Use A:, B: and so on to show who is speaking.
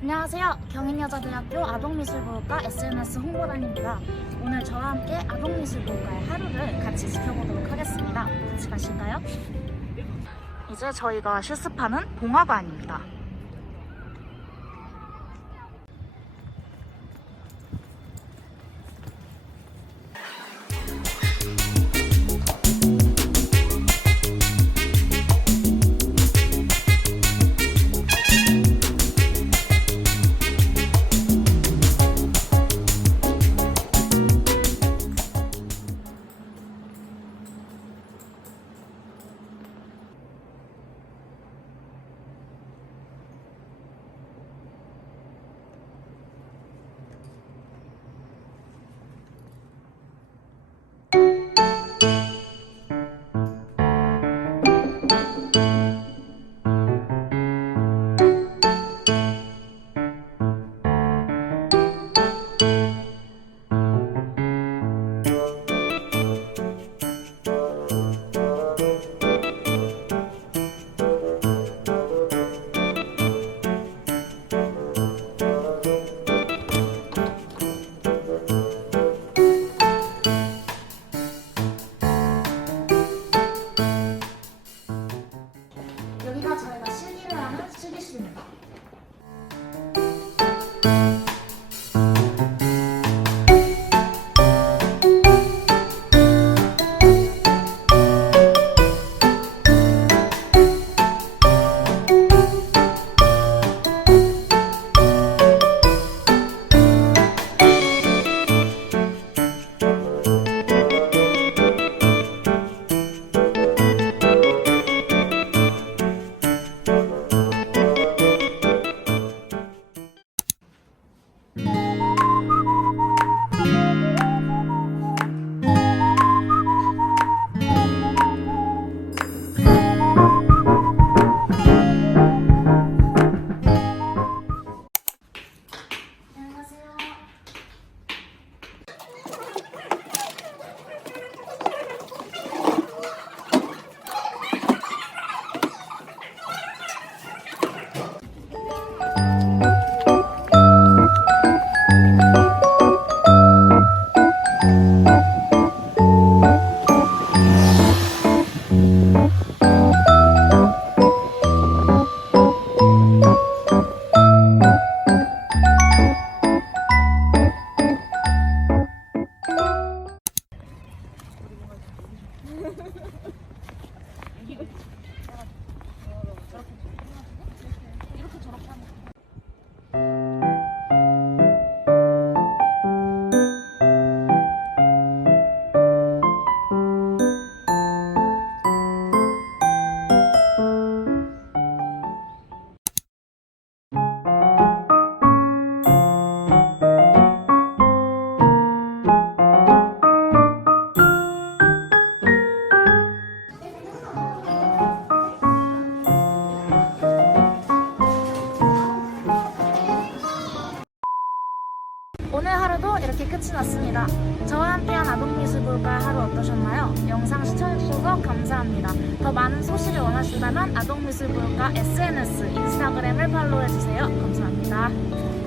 A: 안녕하세요. 경인여자대학교 아동미술부과 SNS 홍보단입니다. 오늘 저와 함께 아동미술부과의 하루를 같이 지켜보도록 하겠습니다. 같이 가실까요? 이제 저희가 실습하는 봉화관입니다. 하는 실기실입니다. 오늘 하루도 이렇게 끝이 났습니다. 저와 함께한 아동미술부가 하루 어떠셨나요? 영상 시청해주셔서 감사합니다. 더 많은 소식을 원하신다면 아동미술부가 SNS, 인스타그램을 팔로우해주세요. 감사합니다.